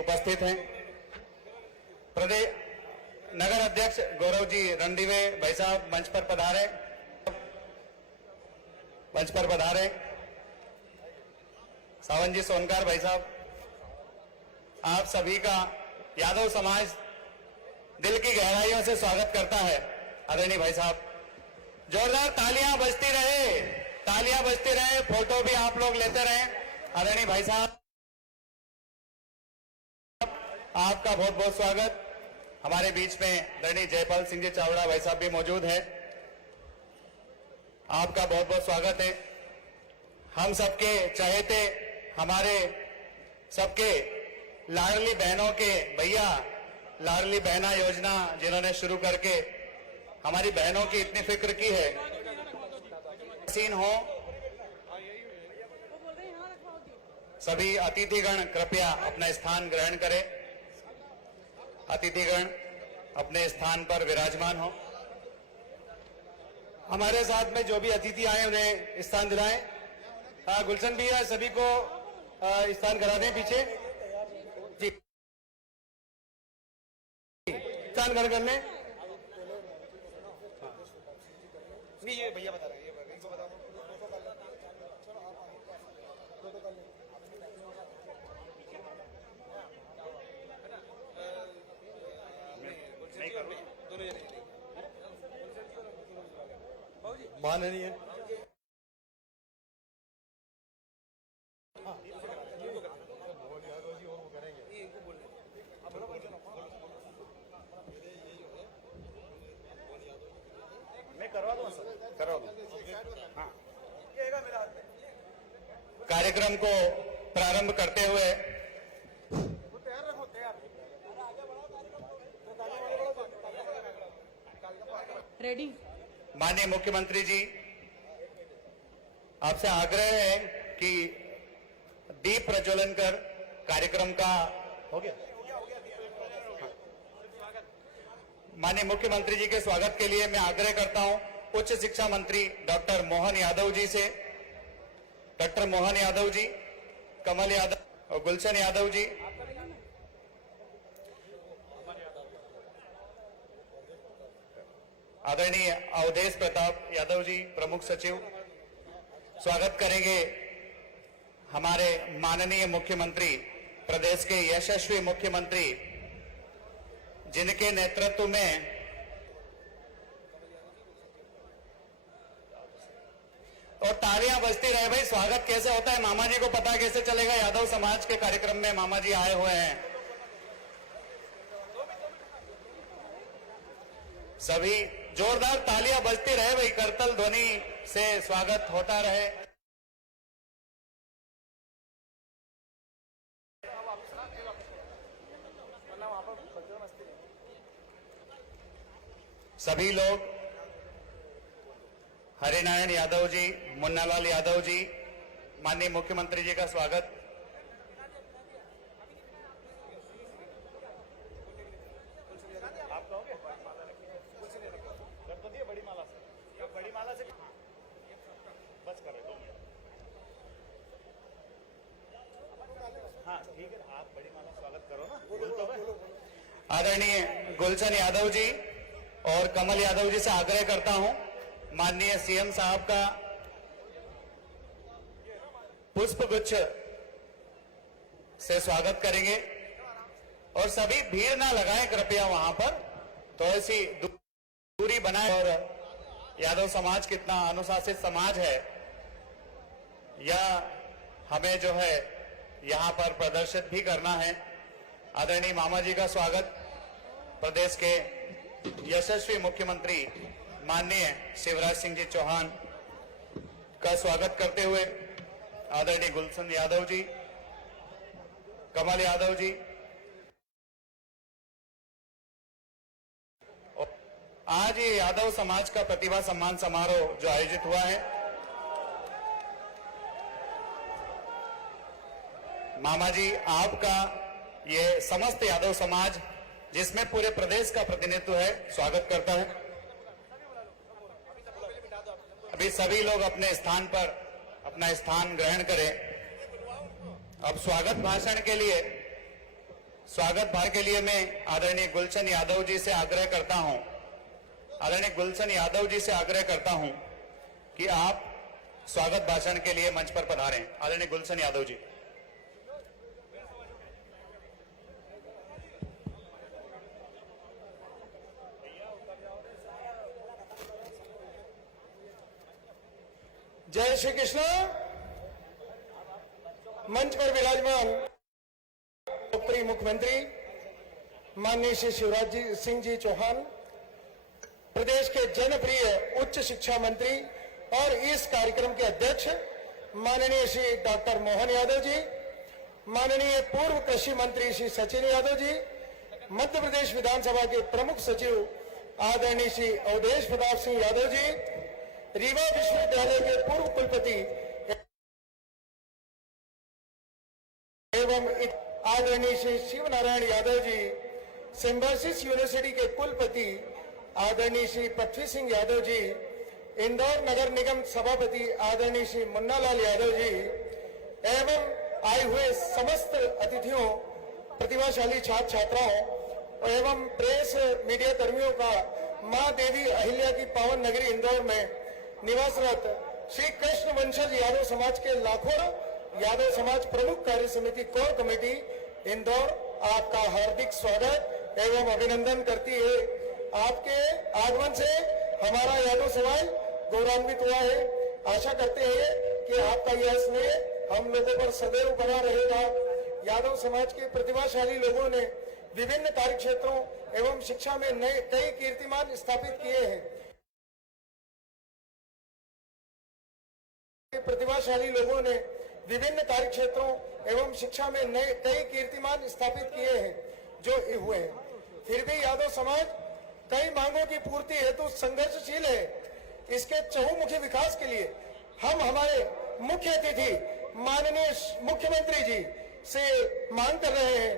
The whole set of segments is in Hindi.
उपस्थित हैं। प्रदेश नगर अध्यक्ष गौरव जी रणदीवे भाई साहब मंच पर पधारे। सावन जी सोनकर भाई साहब, आप सभी का यादव समाज दिल की गहराइयों से स्वागत करता है। आदरणीय भाई साहब, जोरदार तालियां बजती रहे, फोटो भी आप लोग लेते रहे। आदरणीय भाई साहब, आपका बहुत बहुत स्वागत। हमारे बीच में आदरणीय जयपाल सिंह जी चावड़ा भाई साहब भी मौजूद हैं, आपका बहुत बहुत स्वागत है। हम सबके चहेते, हमारे सबके लाडली बहनों के भैया, लाडली बहना योजना जिन्होंने शुरू करके हमारी बहनों की इतनी फिक्र की है, सीन हो। सभी अतिथिगण कृपया अपना स्थान ग्रहण करें। अतिथिगण अपने स्थान पर विराजमान हो। हमारे साथ में जो भी अतिथि आए उन्हें स्थान दिलाएं। गुलशन भैया सभी को स्थान करा दें पीछे जी, स्थान ग्रहण कर लें। नहीं, ये भैया बता रहे हैं, ये इनको बता दो। नहीं करो, दोनों जने माननीय मैं करवा दूं सर, करवा दूं। हाँ, कार्यक्रम को प्रारंभ करते हुए रेडी। माननीय मुख्यमंत्री जी, आपसे आग्रह है कि दीप प्रज्वलन कर कार्यक्रम का हो गया। माननीय मुख्यमंत्री जी के स्वागत के लिए मैं आग्रह करता हूं उच्च शिक्षा मंत्री डॉक्टर मोहन यादव जी से। डॉक्टर मोहन यादव जी, कमल यादव और गुलशन यादव जी, आदरणीय अवधेश प्रताप यादव जी प्रमुख सचिव, स्वागत करेंगे हमारे माननीय मुख्यमंत्री, प्रदेश के यशस्वी मुख्यमंत्री, जिनके नेतृत्व में और तालियां बजती रहे। भाई, स्वागत कैसे होता है मामा जी को पता कैसे चलेगा? यादव समाज के कार्यक्रम में मामा जी आए हुए हैं। सभी जोरदार तालियां बजती रहे भाई, करतल ध्वनि से स्वागत होता रहे। सभी लोग, हरिनारायण यादव जी, मुन्नालाल यादव जी, माननीय मुख्यमंत्री जी का स्वागत। आप कहोगे कर दिए बड़ी माला से, बड़ी माला से बस कर रहे 2 मिनट। हाँ ठीक है, आप बड़ी माला स्वागत करो ना, बोल तो। आदरणीय गुलशन यादव जी और कमल यादव जी से आग्रह करता हूं, माननीय सीएम साहब का पुष्प गुच्छ से स्वागत करेंगे। और सभी भीड़ ना लगाएं कृपया वहां पर, तो ऐसी दूरी बनाए। और यादव समाज कितना अनुशासित समाज है, यह हमें जो है यहां पर प्रदर्शित भी करना है। आदरणीय मामा जी का स्वागत प्रदेश के यशस्वी मुख्यमंत्री माननीय शिवराज सिंह जी चौहान का स्वागत करते हुए आदरणीय गुलशन यादव जी, कमल यादव जी, आज ये यादव समाज का प्रतिभा सम्मान समारोह जो आयोजित हुआ है, मामा जी आपका ये समस्त यादव समाज जिसमें पूरे प्रदेश का प्रतिनिधित्व है स्वागत करता है। अभी सभी लोग अपने स्थान पर अपना स्थान ग्रहण करें। अब स्वागत भाषण के लिए स्वागत भार के लिए मैं आदरणीय गुलशन यादव जी से आग्रह करता हूं, आदरणीय गुलशन यादव जी से आग्रह करता हूं कि आप स्वागत भाषण के लिए मंच पर पधारें। आदरणीय गुलशन यादव जी। जय श्री कृष्ण। मंच पर विराजमान लोकप्रिय मुख्यमंत्री माननीय श्री शिवराज सिंह जी चौहान, प्रदेश के जनप्रिय उच्च शिक्षा मंत्री और इस कार्यक्रम के अध्यक्ष माननीय श्री डॉक्टर मोहन यादव जी, माननीय पूर्व कृषि मंत्री श्री सचिन यादव जी, मध्य प्रदेश विधानसभा के प्रमुख सचिव आदरणीय श्री अवधेश प्रताप सिंह यादव जी, रीवा विश्वविद्यालय के पूर्व कुलपति एवं आदरणीय श्री शिव नारायण यादव जी, सिम्बायोसिस यूनिवर्सिटी के कुलपति आदरणीय श्री पृथ्वी सिंह यादव जी, इंदौर नगर निगम सभापति आदरणीय श्री मुन्नालाल यादव जी एवं आए हुए समस्त अतिथियों, प्रतिभाशाली छात्र छात्राओं एवं प्रेस मीडिया कर्मियों का मां देवी अहिल्या की पावन नगरी इंदौर में निवासरत श्री कृष्ण वंशज यादव समाज के लाखों यादव समाज प्रमुख कार्य समिति कोर कमेटी इंदौर आपका हार्दिक स्वागत एवं अभिनंदन करती है। आपके आगमन से हमारा यादव समाज गौरवान्वित हुआ है। आशा करते हैं कि आपका यह स्नेह हम लोगों पर सदैव बना रहेगा। यादव समाज के प्रतिभाशाली लोगों ने विभिन्न कार्य क्षेत्रों एवं शिक्षा में नए कई कीर्तिमान स्थापित किए हैं। प्रतिभाशाली लोगों ने विभिन्न कार्य क्षेत्रों एवं शिक्षा में नए कई कीर्तिमान स्थापित किए हैं जो हुए हैं। फिर भी यादव समाज कई मांगों की पूर्ति हेतु संघर्षशील है। इसके चहुमुखी विकास के लिए हम हमारे मुख्य अतिथि माननीय मुख्यमंत्री जी से मांग कर रहे हैं।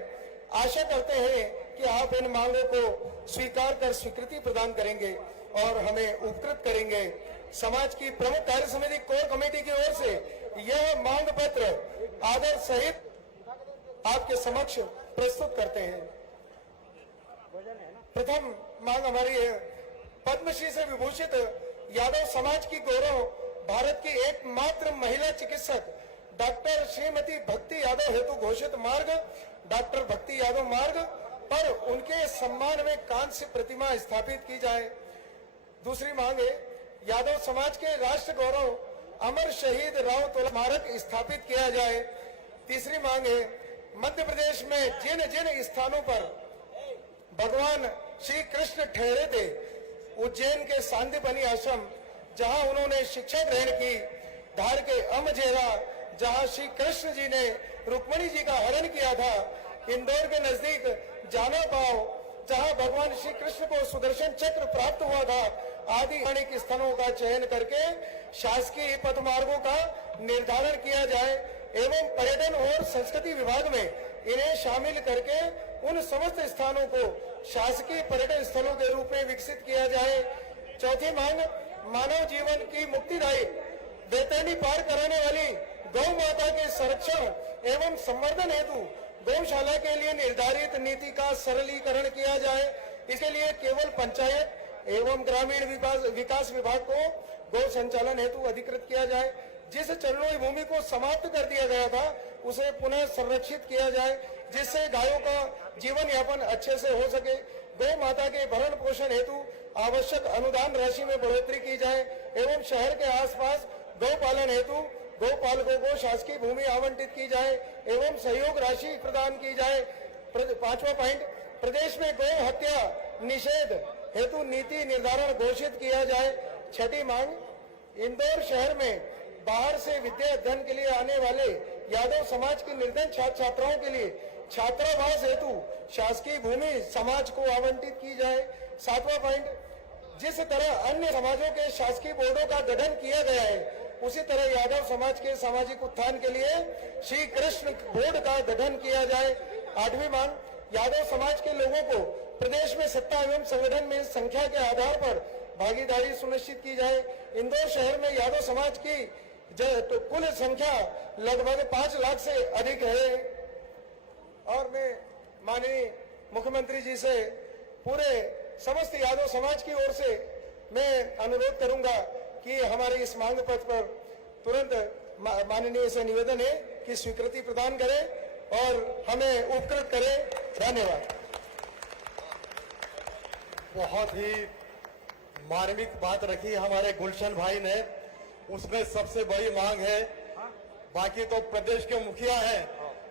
आशा करते हैं कि आप इन मांगों को स्वीकार कर स्वीकृति प्रदान करेंगे और हमें उपकृत करेंगे। समाज की प्रमुख कार्य समिति कोर कमेटी की ओर से यह मांग पत्र आदर सहित आपके समक्ष प्रस्तुत करते हैं। प्रथम मांग हमारी है, पद्मश्री से विभूषित यादव समाज की गौरव भारत की एकमात्र महिला चिकित्सक डॉक्टर श्रीमती भक्ति यादव हेतु घोषित मार्ग डॉक्टर भक्ति यादव मार्ग पर उनके सम्मान में कांस्य प्रतिमा स्थापित की जाए। दूसरी मांग है, यादव समाज के राष्ट्र गौरव अमर शहीद राव तोला स्मारक स्थापित किया जाए। तीसरी मांग है, मध्य प्रदेश में जिन जिन स्थानों पर भगवान श्री कृष्ण ठहरे थे, उज्जैन के सांदीपनि आश्रम जहां उन्होंने शिक्षा ग्रहण की, धार के अमझेरा जहां श्री कृष्ण जी ने रुक्मणी जी का हरण किया था, इंदौर के नजदीक जाना पाव जहां भगवान श्री कृष्ण को सुदर्शन चक्र प्राप्त हुआ था, आदि अनेक स्थलों का चयन करके शासकीय पथ मार्गों का निर्धारण किया जाए एवं पर्यटन और संस्कृति विभाग में इन्हें शामिल करके उन समस्त स्थानों को शासकीय पर्यटन स्थलों के रूप में विकसित किया जाए। चौथी मांग, मानव जीवन की मुक्तिदायी बेतैनी पार कराने वाली गौ माता के संरक्षण एवं संवर्धन हेतु गौशाला के लिए निर्धारित नीति का सरलीकरण किया जाए। इसके लिए केवल पंचायत एवं ग्रामीण विकास विभाग को गौ संचालन हेतु अधिकृत किया जाए। जिस चरणों भूमि को समाप्त कर दिया गया था उसे पुनः संरक्षित किया जाए, जिससे गायों का जीवन यापन अच्छे से हो सके। गौ माता के भरण पोषण हेतु आवश्यक अनुदान राशि में बढ़ोतरी की जाए एवं शहर के आसपास गौपालन हेतु गौपालकों को शासकीय भूमि आवंटित की जाए एवं सहयोग राशि प्रदान की जाए। पांचवा पॉइंट, प्रदेश में गौ हत्या निषेध हेतु नीति निर्धारण घोषित किया जाए। छठी मांग, इंदौर शहर में बाहर से विद्या अध्ययन के लिए आने वाले यादव समाज के निर्धन छात्र छात्राओं के लिए छात्रावास हेतु शासकीय भूमि समाज को आवंटित की जाए। सातवां पॉइंट, जिस तरह अन्य समाजों के शासकीय बोर्डों का गठन किया गया है उसी तरह यादव समाज के सामाजिक उत्थान के लिए श्री कृष्ण बोर्ड का गठन किया जाए। आठवीं मांग, यादव समाज के लोगों को प्रदेश में सत्ता एवं संगठन में संख्या के आधार पर भागीदारी सुनिश्चित की जाए। इंदौर शहर में यादव समाज की कुल संख्या लगभग 5 लाख से अधिक है। और मैं माननीय मुख्यमंत्री जी से पूरे समस्त यादव समाज की ओर से मैं अनुरोध करूंगा कि हमारे इस मांग पत्र पर तुरंत माननीय से निवेदन है कि स्वीकृति प्रदान करें और हमें उपकृत करें। धन्यवाद। बहुत ही मार्मिक बात रखी हमारे गुलशन भाई ने। उसमें सबसे बड़ी मांग है, बाकी तो प्रदेश के मुखिया हैं,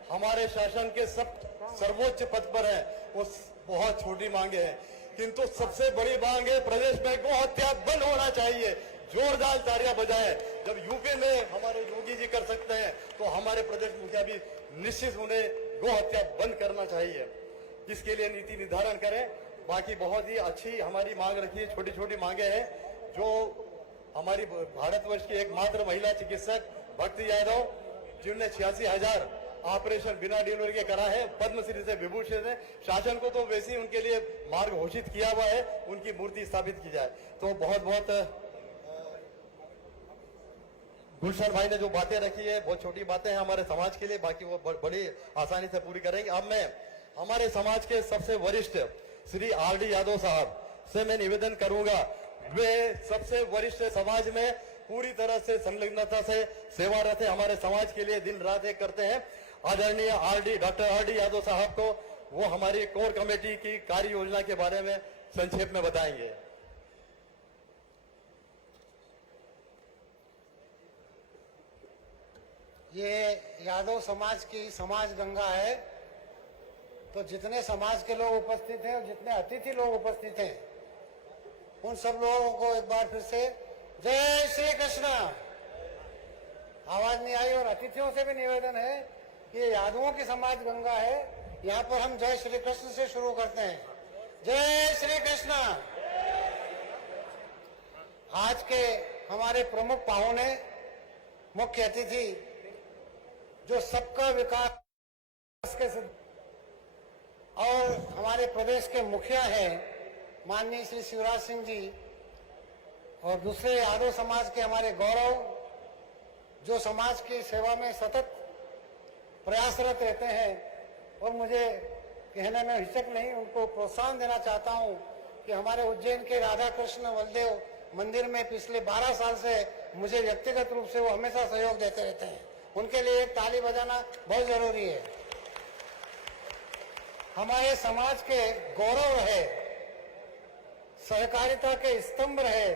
हमारे शासन के सर्वोच्च पद पर हैं, वो बहुत छोटी मांगे हैं, किंतु सबसे बड़ी मांग है प्रदेश में गौ हत्या बंद होना चाहिए। जोरदार तालियां बजाएं। जब यूपी में हमारे योगी जी कर सकते हैं तो हमारे प्रदेश मुखिया भी निश्चित उन्हें गौ हत्या बंद करना चाहिए। इसके लिए नीति निर्धारण करें। बाकी बहुत ही अच्छी हमारी मांग रखी है, छोटी छोटी मांगे हैं जो हमारी भारतवर्ष की एकमात्र महिला चिकित्सक भक्ति यादव, जिन्होंने 86,000 ऑपरेशन बिना डिलीवरी के करा है, पद्मश्री से विभूषित है। शासन को तो वैसे ही उनके लिए मार्ग घोषित किया हुआ है, उनकी मूर्ति स्थापित की जाए। तो बहुत बहुत गुलशन भाई ने जो बातें रखी है बहुत छोटी बातें हैं हमारे समाज के लिए, बाकी वो बड़ी आसानी से पूरी करेंगे। अब मैं हमारे समाज के सबसे वरिष्ठ श्री आर.डी. यादव साहब से मैं निवेदन करूंगा, वे सबसे वरिष्ठ समाज में पूरी तरह से संलग्नता से सेवारत है, हमारे समाज के लिए दिन रात एक करते हैं। आदरणीय डॉक्टर आर.डी. यादव साहब को वो हमारी कोर कमेटी की कार्य योजना के बारे में संक्षेप में बताएंगे। ये यादव समाज की समाज गंगा है, तो जितने समाज के लोग उपस्थित हैं और जितने अतिथि लोग उपस्थित हैं, उन सब लोगों को एक बार फिर से जय श्री कृष्ण। आवाज नहीं आई। और अतिथियों से भी निवेदन है कि ये यादवों की समाज गंगा है, यहाँ पर हम जय श्री कृष्ण से शुरू करते हैं। जय श्री कृष्ण। आज के हमारे प्रमुख पाहुने, मुख्य अतिथि, जो सबका विकास के और हमारे प्रदेश के मुखिया हैं माननीय श्री शिवराज सिंह जी, और दूसरे यादव समाज के हमारे गौरव, जो समाज की सेवा में सतत प्रयासरत रहते हैं। और मुझे कहने में हिचक नहीं, उनको प्रोत्साहन देना चाहता हूं कि हमारे उज्जैन के राधा कृष्ण बलदेव मंदिर में पिछले 12 साल से मुझे व्यक्तिगत रूप से वो हमेशा सहयोग देते रहते हैं। उनके लिए एक ताली बजाना बहुत जरूरी है। हमारे समाज के गौरव रहे, सहकारिता के स्तंभ रहे,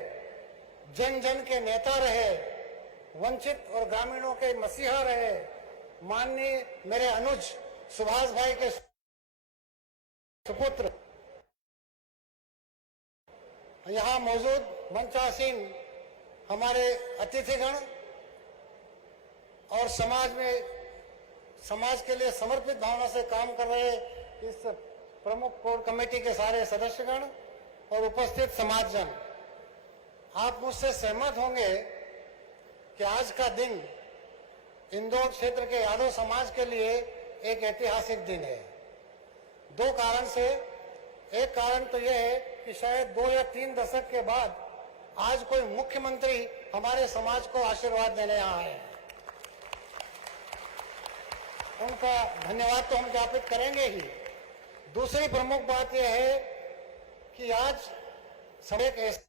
जन जन के नेता रहे, वंचित और ग्रामीणों के मसीहा रहे, माननीय मेरे अनुज सुभाष भाई के सुपुत्र, यहाँ मौजूद मंचासीन हमारे अतिथिगण और समाज के लिए समर्पित भावना से काम कर रहे इस प्रमुख कोर कमेटी के सारे सदस्यगण और उपस्थित समाजजन, आप मुझसे सहमत होंगे कि आज का दिन इंदौर क्षेत्र के यादव समाज के लिए एक ऐतिहासिक दिन है। 2 कारण से। एक कारण तो यह है कि शायद 2 या 3 दशक के बाद आज कोई मुख्यमंत्री हमारे समाज को आशीर्वाद देने आया है। उनका धन्यवाद तो हम ज्ञापित करेंगे ही। दूसरी प्रमुख बात यह है कि आज सब एक ऐसा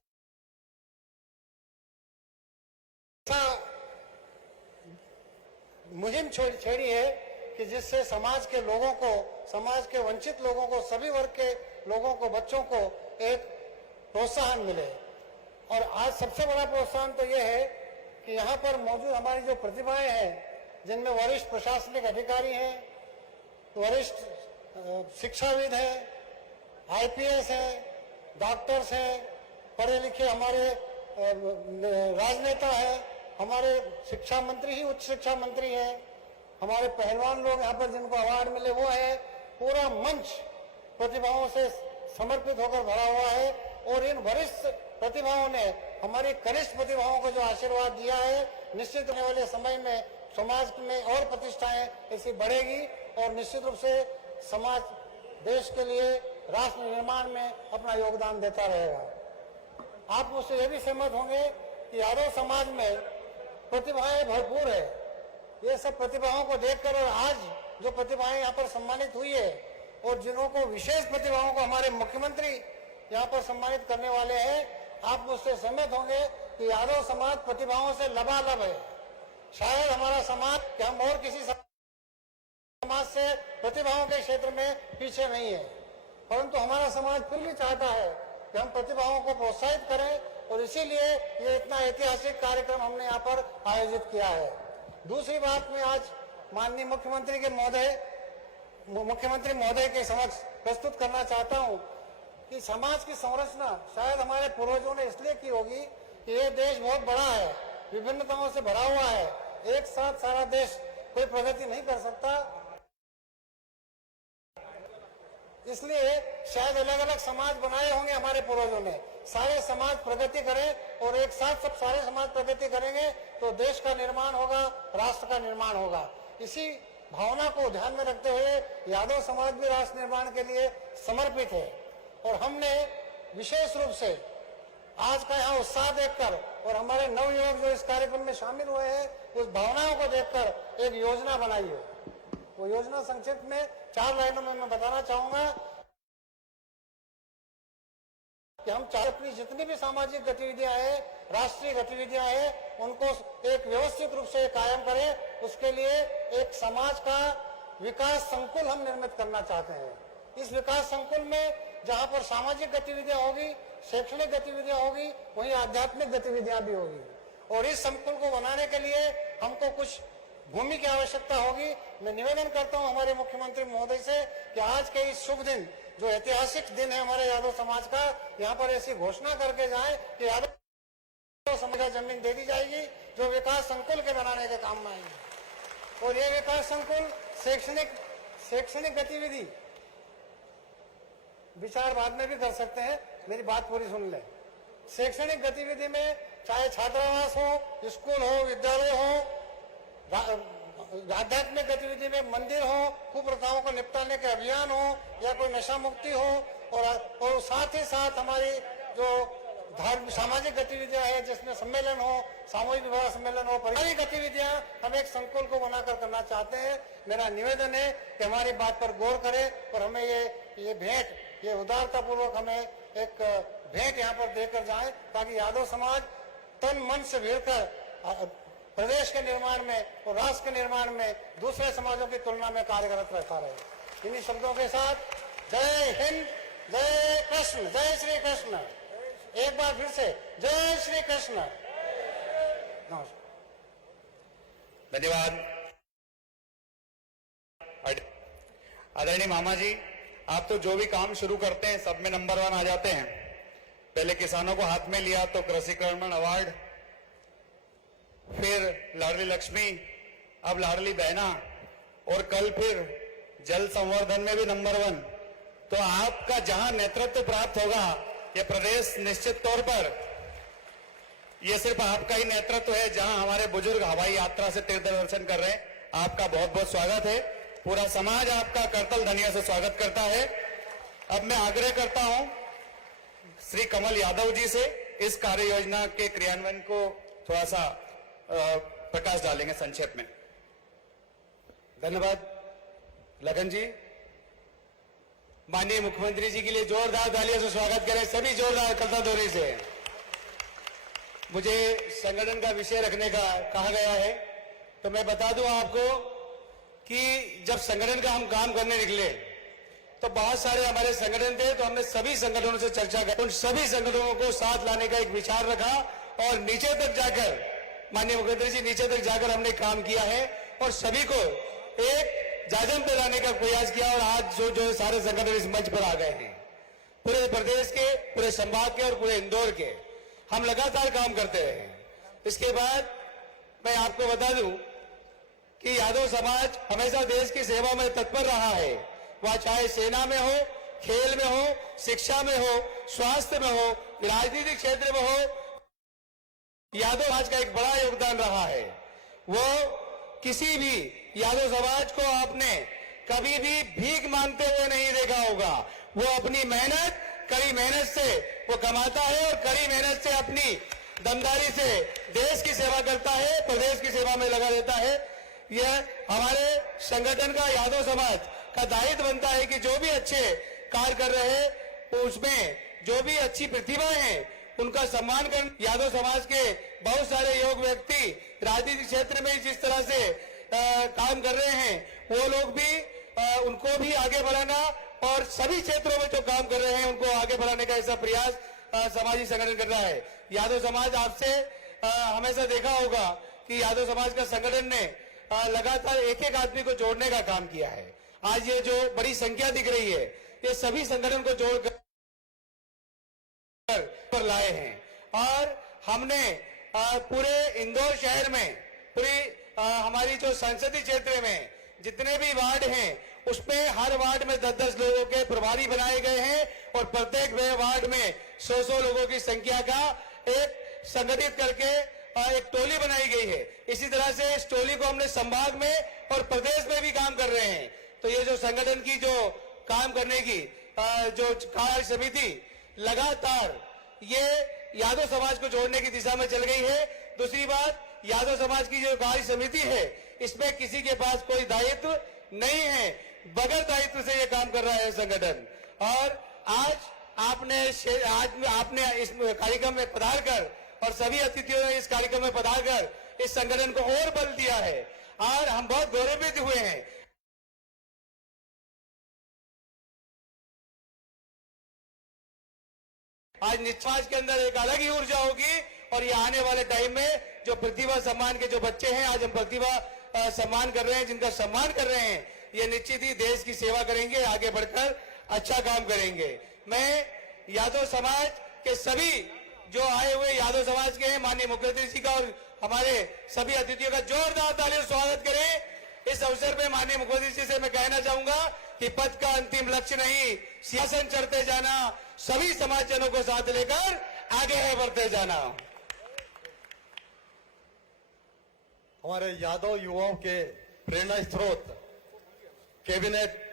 मुहिम छेड़ी है कि जिससे समाज के लोगों को, समाज के वंचित लोगों को, सभी वर्ग के लोगों को, बच्चों को एक प्रोत्साहन मिले। और आज सबसे बड़ा प्रोत्साहन तो यह है कि यहाँ पर मौजूद हमारी जो प्रतिभाएं हैं, जिनमें वरिष्ठ प्रशासनिक अधिकारी हैं, वरिष्ठ शिक्षाविद हैं, आईपीएस हैं, डॉक्टर्स हैं, पढ़े लिखे हमारे राजनेता हैं, हमारे शिक्षा मंत्री ही उच्च शिक्षा मंत्री हैं, हमारे पहलवान लोग यहाँ पर जिनको अवार्ड मिले वो है। पूरा मंच प्रतिभाओं से समर्पित होकर भरा हुआ है। और इन वरिष्ठ प्रतिभाओं ने हमारी कनिष्ठ प्रतिभाओं को जो आशीर्वाद दिया है, निश्चित होने वाले समय में समाज में और प्रतिष्ठाएं ऐसी बढ़ेगी और निश्चित रूप से समाज देश के लिए राष्ट्र निर्माण में अपना योगदान देता रहेगा। आप मुझसे यह भी सहमत होंगे कि यादव समाज में प्रतिभाएं भरपूर है। ये सब प्रतिभाओं को देखकर और आज जो प्रतिभाएं यहाँ पर सम्मानित हुई है और जिन्हों को विशेष प्रतिभाओं को हमारे मुख्यमंत्री यहाँ पर सम्मानित करने वाले हैं। आप मुझसे सहमत होंगे कि यादव समाज प्रतिभाओं से लबालब है। शायद हमारा समाज कि हम और किसी समाज से प्रतिभाओं के क्षेत्र में पीछे नहीं है, परंतु हमारा समाज फिर भी चाहता है कि हम प्रतिभाओं को प्रोत्साहित करें और इसीलिए ये इतना ऐतिहासिक कार्यक्रम हमने यहाँ पर आयोजित किया है। दूसरी बात मैं आज माननीय मुख्यमंत्री महोदय के समक्ष प्रस्तुत करना चाहता हूँ कि समाज की संरचना शायद हमारे पूर्वजों ने इसलिए की होगी कि ये देश बहुत बड़ा है, विभिन्नताओं से भरा हुआ है, एक साथ सारा देश कोई प्रगति नहीं कर सकता, इसलिए शायद अलग अलग समाज बनाए होंगे हमारे पूर्वजों ने। सारे समाज प्रगति करें और एक साथ सब सारे समाज प्रगति करेंगे तो देश का निर्माण होगा, राष्ट्र का निर्माण होगा। इसी भावना को ध्यान में रखते हुए यादव समाज भी राष्ट्र निर्माण के लिए समर्पित है और हमने विशेष रूप से आज का यहाँ उत्साह देखकर और हमारे नवयुवक जो इस कार्यक्रम में शामिल हुए हैं उस भावनाओं को देखकर एक योजना बनाई है। वो योजना संक्षिप्त में 4 लाइनों में मैं बताना चाहूंगा कि हम अपनी जितनी भी सामाजिक गतिविधियां हैं, राष्ट्रीय गतिविधियां हैं, उनको एक व्यवस्थित रूप से कायम करें। उसके लिए एक समाज का विकास संकुल हम निर्मित करना चाहते हैं। इस विकास संकुल में जहां पर सामाजिक गतिविधियां होगी, शैक्षणिक गतिविधियां होगी, वहीं आध्यात्मिक गतिविधियां भी होगी और इस संकुल को बनाने के लिए हमको कुछ भूमि की आवश्यकता होगी। मैं निवेदन करता हूं हमारे मुख्यमंत्री महोदय से कि आज के इस शुभ दिन, जो ऐतिहासिक दिन है हमारे यादव समाज का, यहाँ पर ऐसी घोषणा करके जाए कि यादव समाज का जमीन दे दी जाएगी जो विकास संकुल के बनाने के काम में आएंगे। और ये विकास संकुल शैक्षणिक गतिविधि विचार बाद में भी कर सकते हैं, मेरी बात पूरी सुन ले। शैक्षणिक गतिविधि में चाहे छात्रावास हो, स्कूल हो, विद्यालय हो, आध्यात्मिक गतिविधि में मंदिर हो, कुप्रथाओं को निपटाने के अभियान हो या कोई नशा मुक्ति हो और साथ ही साथ हमारी जो धार्मिक सामाजिक गतिविधियां हैं जिसमें सम्मेलन हो, सामूहिक विवाह सम्मेलन हो, पारिवारिक गतिविधियां हम एक संकुल को बनाकर करना चाहते हैं। मेरा निवेदन है कि हमारी बात पर गौर करें और हमें ये भेंट, ये उदारतापूर्वक हमें एक भेंट यहाँ पर देकर जाएं ताकि यादव समाज तन मन से भिड़कर प्रदेश के निर्माण में और राष्ट्र के निर्माण में दूसरे समाजों की तुलना में कार्यरत रहता रहे। इन्हीं शब्दों के साथ जय हिंद, जय कृष्ण, जय श्री कृष्ण। एक बार फिर से जय श्री कृष्ण। नमस्कार। धन्यवाद आदरणीय मामा जी। आप तो जो भी काम शुरू करते हैं सब में नंबर 1 आ जाते हैं। पहले किसानों को हाथ में लिया तो कृषि कर्मण अवार्ड, फिर लाडली लक्ष्मी, अब लाडली बहना और कल फिर जल संवर्धन में भी नंबर 1। तो आपका जहां नेतृत्व प्राप्त होगा ये प्रदेश निश्चित तौर पर, ये सिर्फ आपका ही नेतृत्व है। जहां हमारे बुजुर्ग हवाई यात्रा से तीर्थ दर्शन कर रहे हैं, आपका बहुत बहुत स्वागत है। पूरा समाज आपका करतल धनिया से स्वागत करता है। अब मैं आग्रह करता हूं श्री कमल यादव जी से इस कार्य योजना के क्रियान्वयन को थोड़ा सा प्रकाश डालेंगे संक्षेप में। धन्यवाद लगन जी। माननीय मुख्यमंत्री जी के लिए जोरदार तालियों से स्वागत करें सभी, जोरदार करता ध्वनि से। मुझे संगठन का विषय रखने का कहा गया है तो मैं बता दूं आपको कि जब संगठन का हम काम करने निकले तो बहुत सारे हमारे संगठन थे, तो हमने सभी संगठनों से चर्चा की, उन सभी संगठनों को साथ लाने का एक विचार रखा और नीचे तक जाकर, माननीय मुख्यमंत्री जी, नीचे तक जाकर हमने काम किया है और सभी को एक जाजम पे लाने का प्रयास किया। और आज जो सारे संगठन इस मंच पर आ गए हैं, पूरे प्रदेश के, पूरे संभाग के और पूरे इंदौर के, हम लगातार काम करते रहे। इसके बाद मैं आपको बता दूं कि यादव समाज हमेशा देश की सेवा में तत्पर रहा है। वह चाहे सेना में हो, खेल में हो, शिक्षा में हो, स्वास्थ्य में हो, राजनीतिक क्षेत्र में हो, यादव समाज का एक बड़ा योगदान रहा है। वो किसी भी यादव समाज को आपने कभी भी भीख मांगते हुए नहीं देखा होगा। वो अपनी मेहनत, कड़ी मेहनत से वो कमाता है और कड़ी मेहनत से अपनी दमदारी से देश की सेवा करता है, प्रदेश की सेवा में लगा रहता है। यह हमारे संगठन का यादव समाज का दायित्व बनता है कि जो भी अच्छे कार्य कर रहे हैं उसमें जो भी अच्छी प्रतिभाएं हैं उनका सम्मान कर। यादव समाज के बहुत सारे योग व्यक्ति राजनीतिक क्षेत्र में जिस तरह से काम कर रहे हैं वो लोग भी उनको भी आगे बढ़ाना और सभी क्षेत्रों में जो काम कर रहे हैं उनको आगे बढ़ाने का ऐसा प्रयास सामाजिक संगठन कर रहा है। यादव समाज आपसे हमेशा देखा होगा कि यादव समाज का संगठन ने लगातार एक एक आदमी को जोड़ने का काम किया है। आज ये जो बड़ी संख्या दिख रही है ये सभी संगठन को जोड़कर पर लाए हैं और हमने पूरे इंदौर शहर में पूरी हमारी जो संसदीय क्षेत्र में जितने भी वार्ड हैं उसमें हर वार्ड में 10-10 लोगों के प्रभारी बनाए गए हैं और प्रत्येक वार्ड में 100-100 लोगों की संख्या का एक संगठित करके एक टोली बनाई गई है। इसी तरह से इस टोली को हमने संभाग में और प्रदेश में भी काम कर रहे हैं। तो ये जो संगठन की जो काम करने की जो कार्य समिति लगातार ये यादव समाज को जोड़ने की दिशा में चल गई है। दूसरी बात, यादव समाज की जो कार्य समिति है इसमें किसी के पास कोई दायित्व नहीं है, बगैर दायित्व से ये काम कर रहा है संगठन। और आज आपने इस कार्यक्रम में पधारकर और सभी अतिथियों ने इस कार्यक्रम में पधारकर इस संगठन को और बल दिया है और हम बहुत गौरवित हुए हैं। आज निश्वास के अंदर एक अलग ही ऊर्जा होगी और ये आने वाले टाइम में जो प्रतिभा सम्मान के जो बच्चे हैं, आज हम प्रतिभा सम्मान कर रहे हैं, जिनका सम्मान कर रहे हैं, ये निश्चित ही देश की सेवा करेंगे, आगे बढ़कर अच्छा काम करेंगे। मैं यादव समाज के सभी जो आए हुए यादव समाज के हैं, माननीय मुख्यमंत्री जी का और हमारे सभी अतिथियों का जोरदार तालियों से स्वागत करें। इस अवसर पे माननीय मुख्यमंत्री जी से मैं कहना चाहूंगा कि पद का अंतिम लक्ष्य नहीं, सियासन चढ़ते जाना, सभी समाजजनों को साथ लेकर आगे है बढ़ते जाना। हमारे यादव युवाओं के प्रेरणा स्रोत कैबिनेट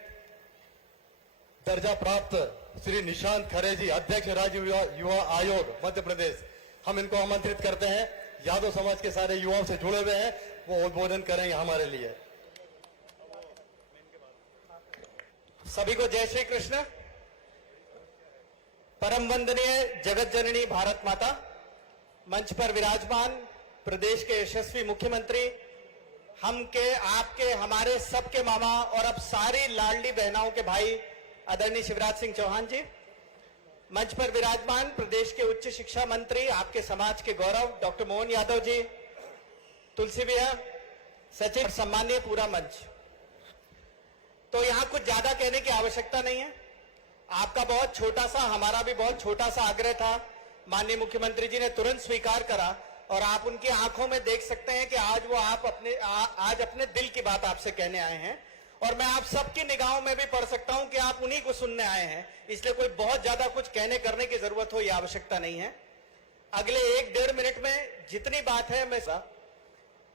दर्जा प्राप्त श्री निशांत खरे जी, अध्यक्ष राज्य युवा आयोग मध्य प्रदेश, हम इनको आमंत्रित करते हैं। यादव समाज के सारे युवाओं से जुड़े हुए हैं, वो उद्बोधन करेंगे हमारे लिए। सभी को जय श्री कृष्ण। परम वंदनीय जगत जननी भारत माता, मंच पर विराजमान प्रदेश के यशस्वी मुख्यमंत्री, आपके हमारे सबके मामा और अब सारी लाडली बहनाओं के भाई आदरणीय शिवराज सिंह चौहान जी, मंच पर विराजमान प्रदेश के उच्च शिक्षा मंत्री, आपके समाज के गौरव डॉक्टर मोहन यादव जी, तुलसी भैया, सचिव, सम्मानीय पूरा मंच। तो यहां कुछ ज्यादा कहने की आवश्यकता नहीं है। आपका बहुत छोटा सा, हमारा भी बहुत छोटा सा आग्रह था, माननीय मुख्यमंत्री जी ने तुरंत स्वीकार करा और आप उनकी आंखों में देख सकते हैं कि आज वो आप आज अपने दिल की बात आपसे कहने आए हैं और मैं आप सबकी निगाहों में भी पढ़ सकता हूं कि आप उन्हीं को सुनने आए हैं, इसलिए कोई बहुत ज्यादा कुछ कहने करने की जरूरत हो ये आवश्यकता नहीं है। अगले 1-1.5 मिनट में जितनी बात है मैं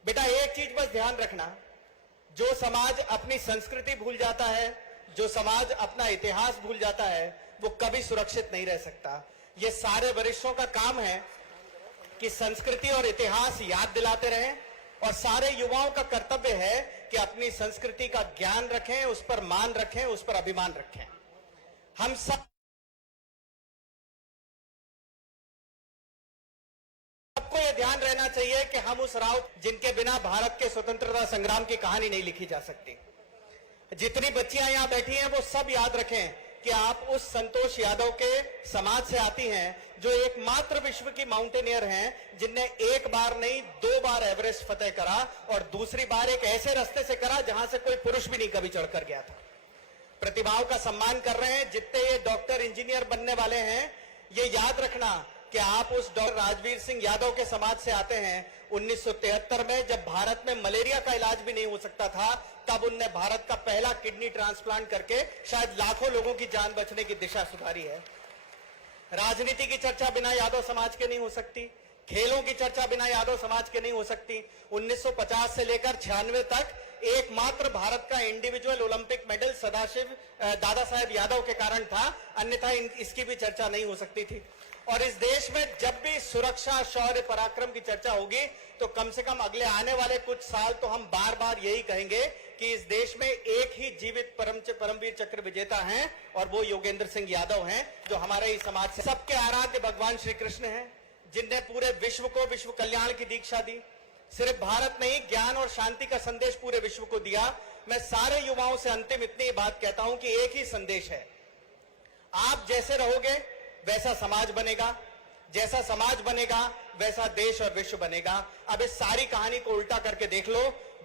बेटा एक चीज बस ध्यान रखना, जो समाज अपनी संस्कृति भूल जाता है, जो समाज अपना इतिहास भूल जाता है, वो कभी सुरक्षित नहीं रह सकता। ये सारे वरिष्ठों का काम है कि संस्कृति और इतिहास याद दिलाते रहें और सारे युवाओं का कर्तव्य है कि अपनी संस्कृति का ज्ञान रखें, उस पर मान रखें, उस पर अभिमान रखें। हम सबको यह ध्यान रहना चाहिए कि हम उस राव जिनके बिना भारत के स्वतंत्रता संग्राम की कहानी नहीं लिखी जा सकती। जितनी बच्चियां यहां बैठी हैं वो सब याद रखें कि आप उस संतोष यादव के समाज से आती हैं जो एकमात्र विश्व की माउंटेनियर हैं जिनने एक बार नहीं 2 बार एवरेस्ट फतेह करा और दूसरी बार एक ऐसे रास्ते से करा जहां से कोई पुरुष भी नहीं कभी चढ़कर गया था। प्रतिभाओं का सम्मान कर रहे हैं। जितने ये डॉक्टर इंजीनियर बनने वाले हैं, ये याद रखना कि आप उस डॉक्टर राजवीर सिंह यादव के समाज से आते हैं। 1973 में जब भारत में मलेरिया का इलाज भी नहीं हो सकता था, तब उनने भारत का पहला किडनी ट्रांसप्लांट करके शायद लाखों लोगों की जान बचने की दिशा सुधारी है। राजनीति की चर्चा बिना यादव समाज के नहीं हो सकती, खेलों की चर्चा बिना यादव समाज के नहीं हो सकती। 1950 से लेकर 96 तक एकमात्र भारत का individual Olympic medal Sadashiv Dada Saheb Yadav के कारण था, अन्यथा इसकी भी चर्चा नहीं हो सकती थी। और इस देश में जब भी सुरक्षा, शौर्य, पराक्रम की चर्चा होगी तो कम से कम अगले आने वाले कुछ साल तो हम बार बार यही कहेंगे कि इस देश में एक ही जीवित परमवीर चक्र विजेता हैं और वो योगेंद्र सिंह यादव हैं, जो हमारे ही समाज से सबके आराध्य भगवान श्री कृष्ण हैं, जिनने पूरे विश्व को विश्व कल्याण की दीक्षा दी। सिर्फ भारत नहीं, ज्ञान और शांति का संदेश पूरे विश्व को दिया। मैं सारे युवाओं से अंतिम इतनी बात कहता हूं कि एक ही संदेश है, आप जैसे रहोगे वैसा समाज बनेगा, जैसा समाज बनेगा वैसा देश और विश्व बनेगा। अब इस सारी कहानी को उल्टा करके देख लो,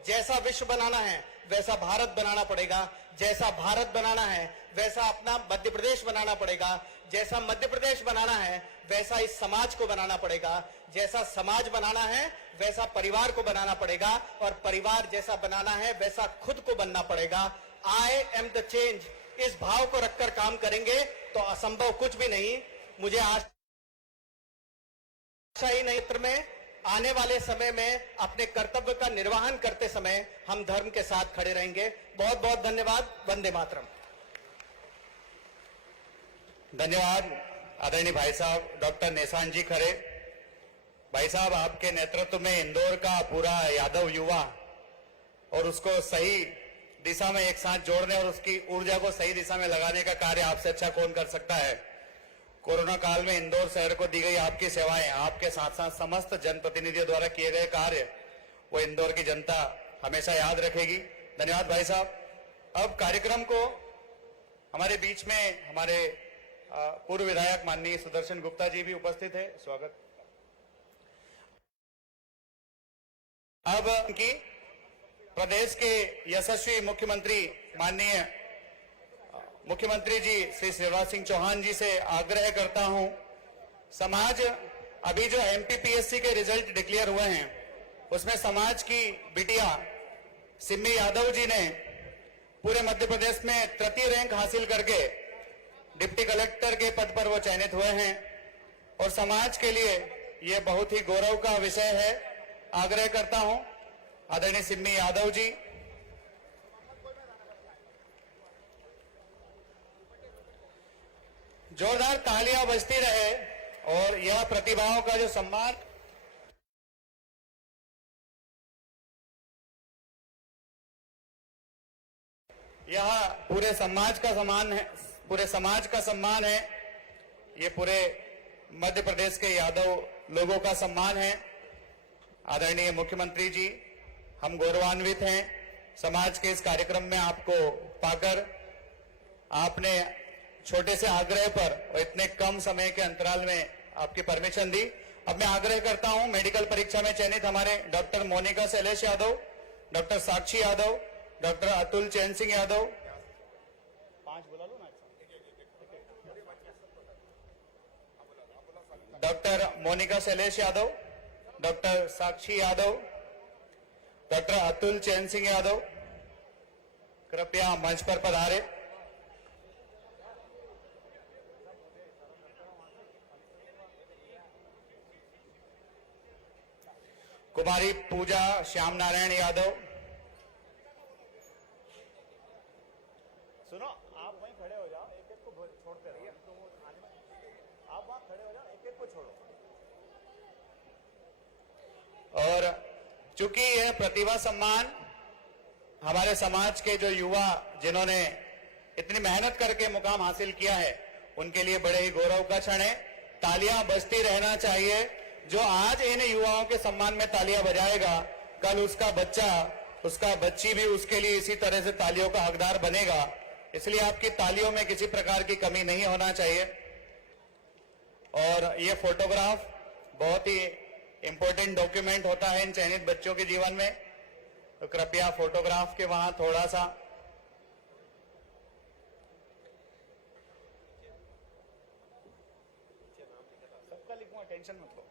जैसा विश्व बनाना है वैसा भारत बनाना पड़ेगा, जैसा भारत बनाना है वैसा अपना मध्य प्रदेश बनाना पड़ेगा, जैसा मध्य प्रदेश बनाना है वैसा इस समाज को बनाना पड़ेगा, जैसा समाज बनाना है वैसा परिवार को बनाना पड़ेगा, और परिवार जैसा बनाना है वैसा खुद को बनना पड़ेगा। आई एम द चेंज, इस भाव को रखकर काम करेंगे तो असंभव कुछ भी नहीं। मुझे आशा ही नहीं में आने वाले समय में अपने कर्तव्य का निर्वहन करते समय हम धर्म के साथ खड़े रहेंगे। बहुत बहुत धन्यवाद। वंदे मातरम। धन्यवाद आदरणीय भाई साहब डॉक्टर निशान जी खरे। भाई साहब, आपके नेतृत्व में इंदौर का पूरा यादव युवा और उसको सही दिशा में एक साथ जोड़ने और उसकी ऊर्जा को सही दिशा में लगाने का कार्य आपसे अच्छा कौन कर सकता है। कोरोना काल में इंदौर शहर को दी गई आपकी सेवाएं, आपके साथ साथ समस्त जनप्रतिनिधियों द्वारा किए गए कार्य, वो इंदौर की जनता हमेशा याद रखेगी। धन्यवाद भाई साहब। अब कार्यक्रम को हमारे बीच में हमारे पूर्व विधायक माननीय सुदर्शन गुप्ता जी भी उपस्थित है, स्वागत। अब उनकी प्रदेश के यशस्वी मुख्यमंत्री माननीय मुख्यमंत्री जी श्री शिवराज सिंह चौहान जी से आग्रह करता हूं, समाज अभी जो एमपीपीएससी के रिजल्ट डिक्लेयर हुए हैं उसमें समाज की बिटिया सिम्मी यादव जी ने पूरे मध्य प्रदेश में तृतीय रैंक हासिल करके डिप्टी कलेक्टर के पद पर वो चयनित हुए हैं और समाज के लिए ये बहुत ही गौरव का विषय है। आग्रह करता हूं आदरणीय सिम्मी यादव जी, जोरदार तालियां बजती रहे और यह प्रतिभाओं का जो सम्मान यह पूरे समाज का सम्मान है, पूरे समाज का सम्मान है, ये पूरे मध्य प्रदेश के यादव लोगों का सम्मान है। आदरणीय मुख्यमंत्री जी, हम गौरवान्वित हैं समाज के इस कार्यक्रम में आपको पाकर। आपने छोटे से आग्रह पर और इतने कम समय के अंतराल में आपकी परमिशन दी। अब मैं आग्रह करता हूं मेडिकल परीक्षा में चयनित हमारे डॉक्टर मोनिका शैलेश यादव, डॉक्टर साक्षी यादव, डॉक्टर अतुल चैन सिंह यादव, 5 बुला लो ना, डॉक्टर मोनिका शैलेश यादव, डॉक्टर साक्षी यादव, डॉक्टर अतुल चैन सिंह यादव, कृपया मंच पर पधारे। कुमारी पूजा श्याम नारायण यादव, सुनो आप वहीं खड़े हो जाओ, एक एक को छोड़ते रहिए, आप वहां खड़े हो जाओ, एक एक को छोड़ो। और चूंकि यह प्रतिभा सम्मान हमारे समाज के जो युवा जिन्होंने इतनी मेहनत करके मुकाम हासिल किया है उनके लिए बड़े ही गौरव का क्षण है। तालियां बजती रहना चाहिए। जो आज इन युवाओं के सम्मान में तालियां बजाएगा, कल उसका बच्चा, उसका बच्ची भी उसके लिए इसी तरह से तालियों का हकदार बनेगा। इसलिए आपकी तालियों में किसी प्रकार की कमी नहीं होना चाहिए। और ये फोटोग्राफ बहुत ही इंपॉर्टेंट डॉक्यूमेंट होता है इन चयनित बच्चों के जीवन में, तो कृपया फोटोग्राफ के वहां थोड़ा सा सबका लिखूंगा, टेंशन मत लो,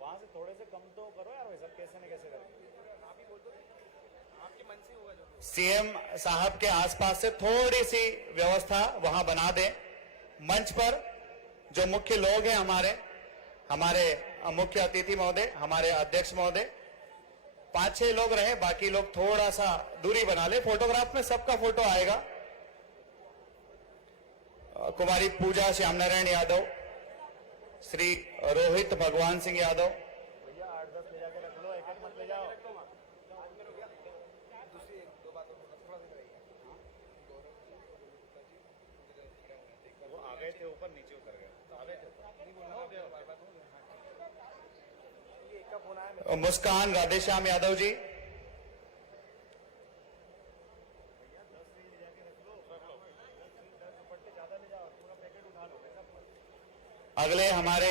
वहां से थोड़े से कम तो करो यार, सब कैसे न कैसे करें। सीएम साहब के आसपास से थोड़ी सी व्यवस्था वहां बना दें। मंच पर जो मुख्य लोग हैं हमारे मुख्य अतिथि महोदय, हमारे अध्यक्ष महोदय, 5-6 लोग रहे, बाकी लोग थोड़ा सा दूरी बना ले। फोटोग्राफ में सबका फोटो आएगा। कुमारी पूजा श्याम नारायण यादव, श्री रोहित भगवान सिंह यादव, भैया 8-10 ले जाके रख लो, एक एक मत ले जाओ। मुस्कान राधेश्याम यादव जी, अगले हमारे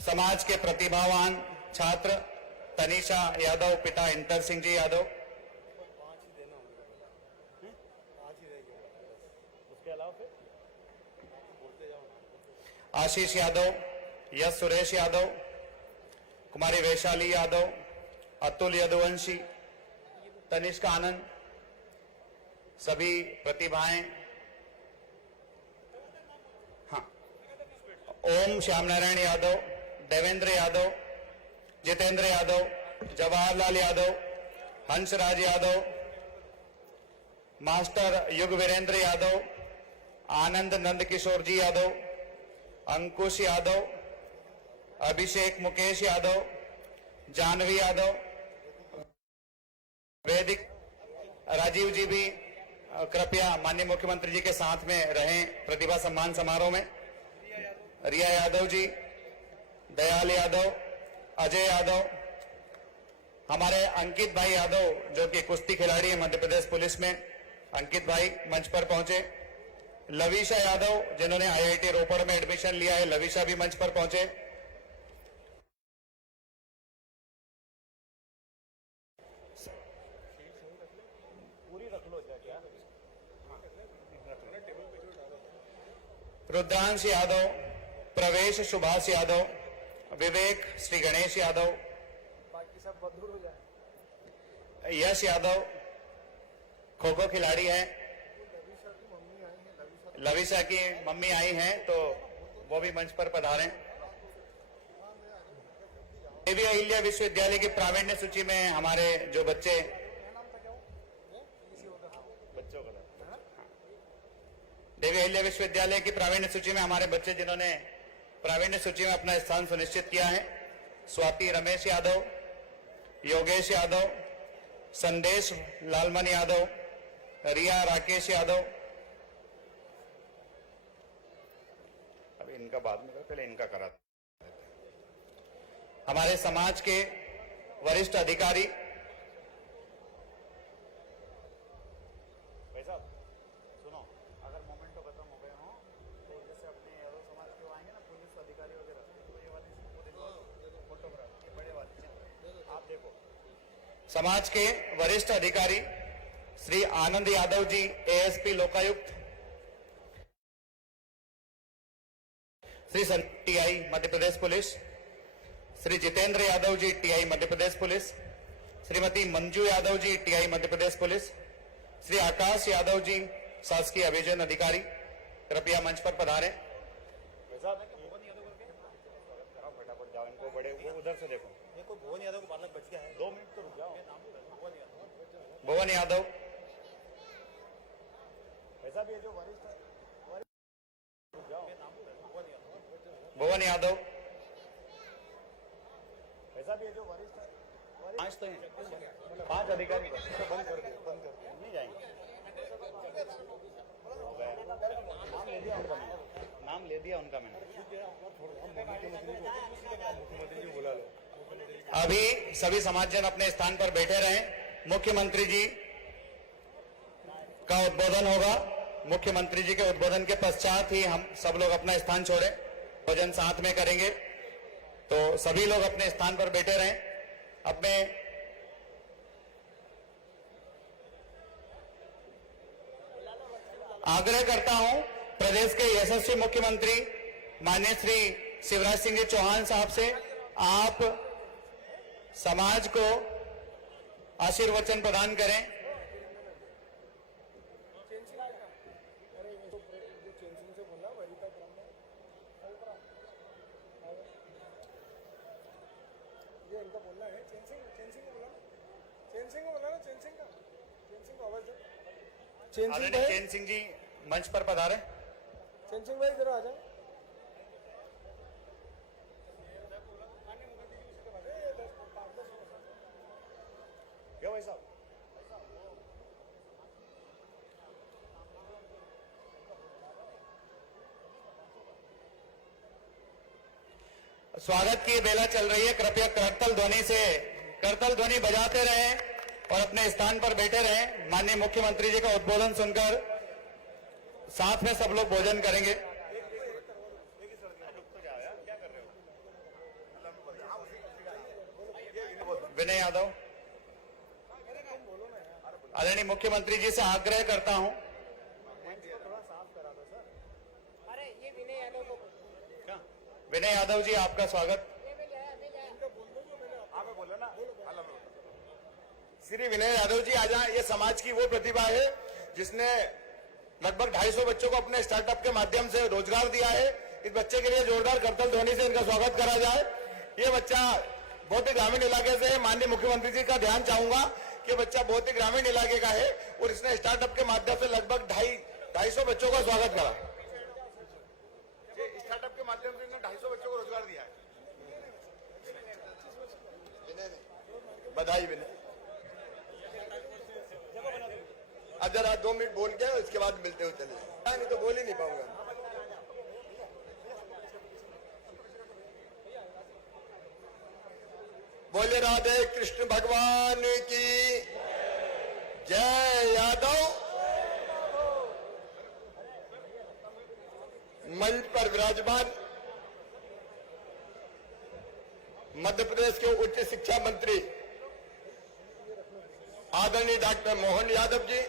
समाज के प्रतिभावान छात्र तनिषा यादव, पिता इंतर सिंह जी यादव। आशीष यादव, यश सुरेश यादव, कुमारी वैशाली यादव, अतुल यदुवंशी, तनिष्क आनंद, सभी प्रतिभाएं। हाँ, ओम श्यामनारायण यादव, देवेंद्र यादव, जितेंद्र यादव, जवाहरलाल यादव, हंसराज यादव, मास्टर युग वीरेंद्र यादव, आनंद नंद किशोर जी यादव, अंकुश यादव, अभिषेक मुकेश यादव, जानवी यादव, वैदिक राजीव जी भी कृपया माननीय मुख्यमंत्री जी के साथ में रहें प्रतिभा सम्मान समारोह में। रिया यादव जी, दयाल यादव, अजय यादव, हमारे अंकित भाई यादव जो कि कुश्ती खिलाड़ी है मध्य प्रदेश पुलिस में, अंकित भाई मंच पर पहुंचे। लविशा यादव जिन्होंने आईआईटी रोपड़ में एडमिशन लिया है, लविशा भी मंच पर पहुंचे। रुद्रांश यादव, प्रवेश सुभाष यादव, विवेक श्री गणेश यादव, यश यादव खो खो खिलाड़ी हैं, लविशा की मम्मी आई हैं तो वो भी मंच पर पधारें। देवी अहिल्या विश्वविद्यालय की प्रावीण्य सूची में हमारे जो बच्चे देवी अहिल्या विश्वविद्यालय की प्रावीण्य सूची में हमारे बच्चे जिन्होंने प्रावीण्य सूची में अपना स्थान सुनिश्चित किया है, स्वाति रमेश यादव, योगेश यादव, संदेश लालमन यादव, रिया राकेश यादव। अभी इनका बाद में, पहले इनका करा देते हैं। हमारे समाज के वरिष्ठ अधिकारी समाज के वरिष्ठ अधिकारी Shri Anand Yadav ji, ASP Lokayukta, Shri TI Madhya Pradesh police, Shri Jitendra Yadav ji, TI Madhya Pradesh police, Shrimati Manju Yadav ji, TI Madhya Pradesh police, Shri Akash Yadav ji, शासकीय अभियोजन अधिकारी, कृपया मंच पर पधारें। फटाफट जाओ, इनको बड़े वो उधर से देखो। देखो भुवन यादव को बालक बच गया है, 2 मिनट तो रुक जाओ। भुवन यादव, ऐसा भी है जो वरिष्ठ भुवन यादव, ऐसा भी है जो वरिष्ठ 5 तो हैं, 5 अधिकारी बंद कर नहीं जाएंगे। हो गया, नाम ले दिया उनका मैंने, नाम ले दिया उनका मैंने। अभी सभी समाजजन अपने स्थान पर बैठे रहें। मुख्यमंत्री जी का उद्बोधन होगा। मुख्यमंत्री जी के उद्बोधन के पश्चात ही हम सब लोग अपना स्थान छोड़े, भोजन साथ में करेंगे, तो सभी लोग अपने स्थान पर बैठे रहें। अपने आग्रह करता हूं प्रदेश के यशस्वी मुख्यमंत्री माननीय श्री शिवराज सिंह जी चौहान साहब से, आप समाज को आशीर्वचन प्रदान करें। आदरणीय चैन सिंह जी मंच पर पधारे। चैन सिंह भाई जरा आ जाए। क्यों भाई साहब? स्वागत की बेला चल रही है। कृपया करतल ध्वनि बजाते रहें और अपने स्थान पर बैठे रहें। माननीय मुख्यमंत्री जी का उद्बोधन सुनकर साथ में सब लोग भोजन करेंगे। विनय यादव, आदरणीय मुख्यमंत्री जी से आग्रह करता हूं। विनय यादव जी, आपका स्वागत। श्री विनय यादव जी आ जाए। ये समाज की वो प्रतिभा है जिसने लगभग 250 बच्चों को अपने स्टार्टअप के माध्यम से रोजगार दिया है। इस बच्चे के लिए जोरदार करतल ध्वनि से इनका स्वागत करा जाए। ये बच्चा बहुत ही ग्रामीण इलाके से है। माननीय मुख्यमंत्री जी का ध्यान चाहूंगा कि बच्चा बहुत ही ग्रामीण इलाके का है और इसने स्टार्टअप के माध्यम से लगभग 250 बच्चों का स्वागत करा। स्टार्टअप के माध्यम से 250 बच्चों को रोजगार दिया है। बधाई विनय। अब जरा 2 मिनट बोल के उसके बाद मिलते हुए चले जाए, नहीं तो बोल ही नहीं पाऊंगा। बोले राधे कृष्ण भगवान की जय। यादव मंच पर विराजमान मध्य प्रदेश के उच्च शिक्षा मंत्री आदरणीय डॉक्टर मोहन यादव जी,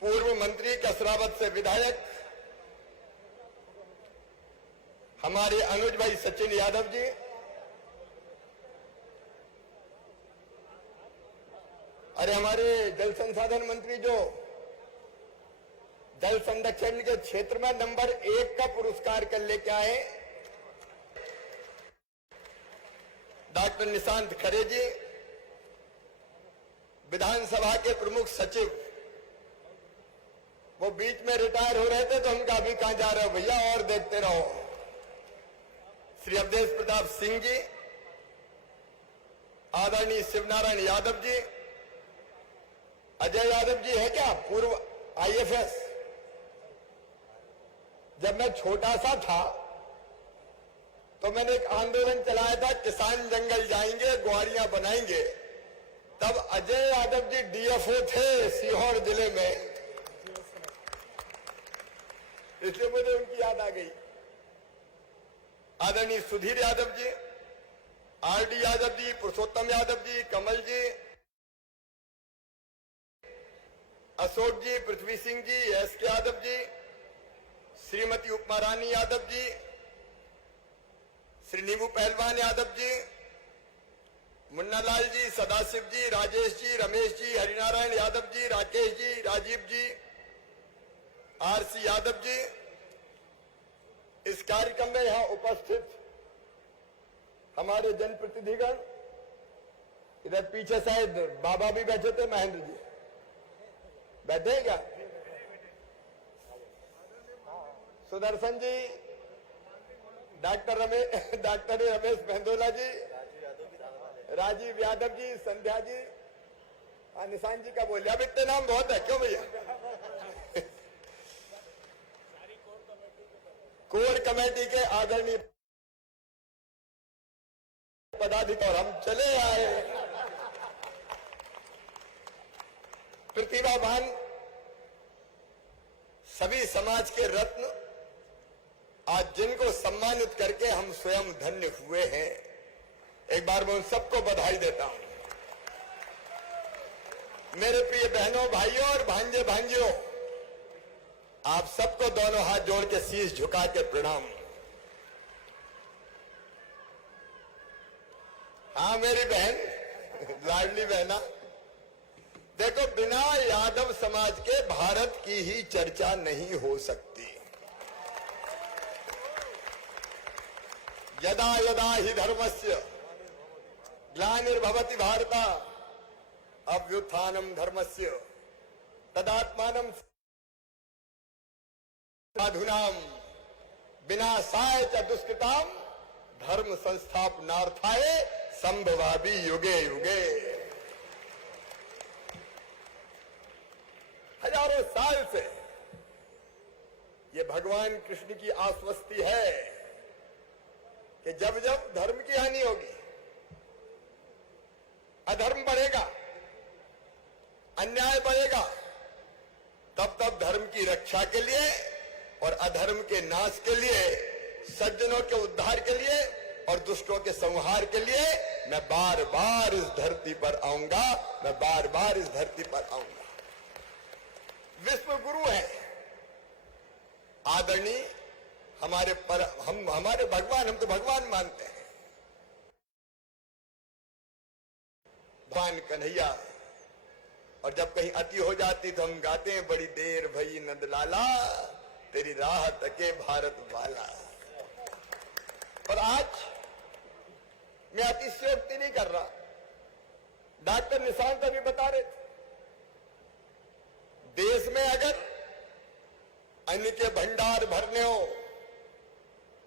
पूर्व मंत्री कसरावत से विधायक हमारे अनुज भाई सचिन यादव जी, अरे हमारे जल संसाधन मंत्री जो जल संरक्षण के क्षेत्र में नंबर 1 का पुरस्कार कर लेके आए, डॉक्टर निशांत खरे जी, विधानसभा के प्रमुख सचिव, वो बीच में रिटायर हो रहे थे तो उनका अभी कहां जा रहे हो भैया, और देखते रहो। श्री अवधेश प्रताप सिंह जी, आदरणीय शिवनारायण यादव जी, अजय यादव जी है क्या, पूर्व IFS। जब मैं छोटा सा था तो मैंने एक आंदोलन चलाया था, किसान जंगल जाएंगे ग्वारियां बनाएंगे। तब अजय यादव जी DFO थे सीहोर जिले में, इसलिए मुझे उनकी याद आ गई। आदरणीय सुधीर यादव जी, RD यादव जी, पुरुषोत्तम यादव जी, कमल जी, अशोक जी, पृथ्वी सिंह जी, SK यादव जी, श्रीमती उपमा रानी यादव जी, श्री नीबू पहलवान यादव जी, मुन्नालाल जी, सदाशिव जी, राजेश जी, रमेश जी, हरिनारायण यादव जी, राकेश जी, राजीव जी, RC यादव जी। इस कार्यक्रम में यहां उपस्थित हमारे जनप्रतिनिधिगण, इधर पीछे शायद बाबा भी बैठे थे, महेंद्र जी बैठे हैं क्या, सुदर्शन जी, डॉक्टर रमेश मेहंदोला जी, राजीव यादव जी, संध्या जी, निशान जी का बोलिए। अब इतने नाम बहुत है क्यों भैया। कोर कमेटी के आदरणीय पदाधिकारी, हम चले आए प्रतिभावान सभी समाज के रत्न, आज जिनको सम्मानित करके हम स्वयं धन्य हुए हैं। एक बार मैं उन सबको बधाई देता हूं। मेरे प्रिय बहनों, भाइयों और भांजे भांजियों, आप सबको दोनों हाथ जोड़ के शीश झुका के प्रणाम। हाँ मेरी बहन, लाडली बहना, देखो बिना यादव समाज के भारत की ही चर्चा नहीं हो सकती। यदा यदा हि धर्मस्य ग्लानिर्भवति भारत अभ्युत्थानम धर्मस्य तदात्मानं साधुनाम विनाशाय च दुष्कृताम धर्म संस्थापनार्थाय संभवामि युगे युगे। हजारों साल से ये भगवान कृष्ण की आश्वस्ति है कि जब जब धर्म की हानि होगी, अधर्म बढ़ेगा, अन्याय बढ़ेगा, तब तब धर्म की रक्षा के लिए और अधर्म के नाश के लिए, सज्जनों के उद्धार के लिए और दुष्टों के संहार के लिए मैं बार बार इस धरती पर आऊंगा, मैं बार बार इस धरती पर आऊंगा। विश्व गुरु है आदरणीय हमारे भगवान, हम तो भगवान मानते हैं, भगवान कन्हैया। और जब कहीं अति हो जाती तो हम गाते हैं, बड़ी देर भई नंदलाला तेरी राह तके भारत वाला। और आज मैं अतिशयोक्ति नहीं कर रहा, डॉक्टर निशांत अभी बता रहे थे, देश में अगर अन्न के भंडार भरने हो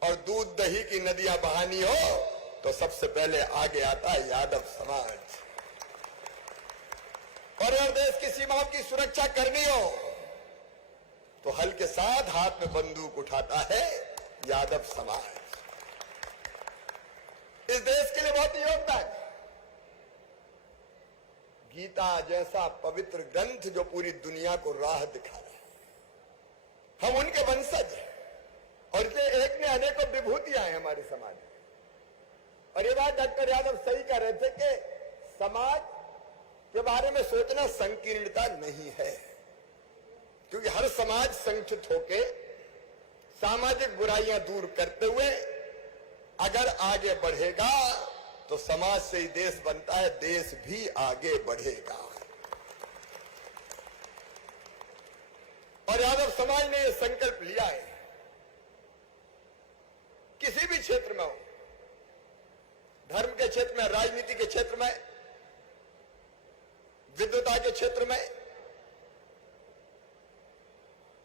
और दूध दही की नदियां बहानी हो तो सबसे पहले आगे आता है यादव समाज। और अगर देश की सीमाओं की सुरक्षा करनी हो तो हल के साथ हाथ में बंदूक उठाता है यादव समाज। इस देश के लिए बहुत योगदान। गीता जैसा पवित्र ग्रंथ जो पूरी दुनिया को राह दिखा रहा है, हम उनके वंशज हैं। और इसलिए एक ने अनेकों विभूतियां हैं हमारे समाज में। और ये बात डॉक्टर यादव सही कह रहे थे कि समाज के बारे में सोचना संकीर्णता नहीं है, क्योंकि हर समाज संगठित होके सामाजिक बुराइयां दूर करते हुए अगर आगे बढ़ेगा तो समाज से ही देश बनता है, देश भी आगे बढ़ेगा। और यादव समाज ने यह संकल्प लिया है, किसी भी क्षेत्र में हो, धर्म के क्षेत्र में, राजनीति के क्षेत्र में, विद्वता के क्षेत्र में,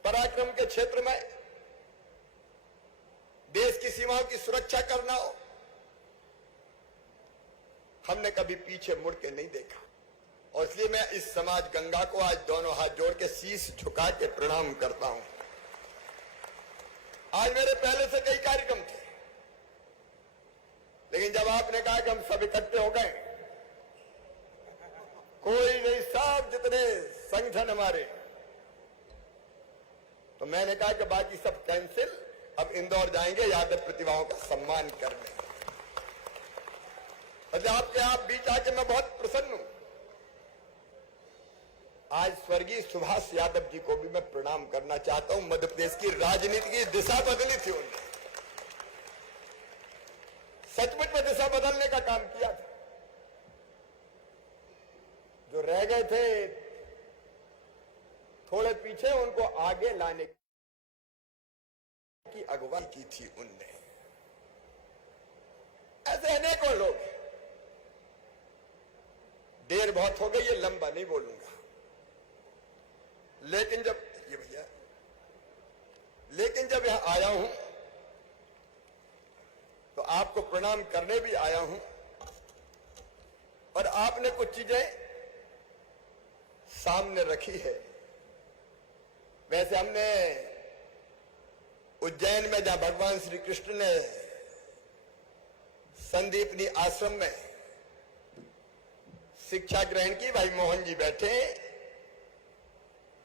पराक्रम के क्षेत्र में, देश की सीमाओं की सुरक्षा करना हो, हमने कभी पीछे मुड़ के नहीं देखा। और इसलिए मैं इस समाज गंगा को आज दोनों हाथ जोड़ के शीश झुका के प्रणाम करता हूं। आज मेरे पहले से कई कार्यक्रम थे, लेकिन जब आपने कहा कि हम सब इकट्ठे हो गए, कोई नहीं, सब जितने संगठन हमारे, तो मैंने कहा कि बाकी सब कैंसिल, अब इंदौर जाएंगे यादव प्रतिभाओं का सम्मान करने। और आपके आप बीच आके मैं बहुत प्रसन्न हूं। आज स्वर्गीय सुभाष यादव जी को भी मैं प्रणाम करना चाहता हूं। मध्य प्रदेश की राजनीति की दिशा बदली थी उन्होंने, सचमुच में दिशा बदलने का काम किया था। जो रह गए थे थोड़े पीछे, उनको आगे लाने की अगुवाई की थी उनने। ऐसे अनेकों लोग हैं। देर बहुत हो गई, ये लंबा नहीं बोलूंगा, लेकिन जब यहां आया हूं तो आपको प्रणाम करने भी आया हूं। और आपने कुछ चीजें सामने रखी है। वैसे हमने उज्जैन में, जहां भगवान श्री कृष्ण ने संदीपनी आश्रम में शिक्षा ग्रहण की, भाई मोहन जी बैठे,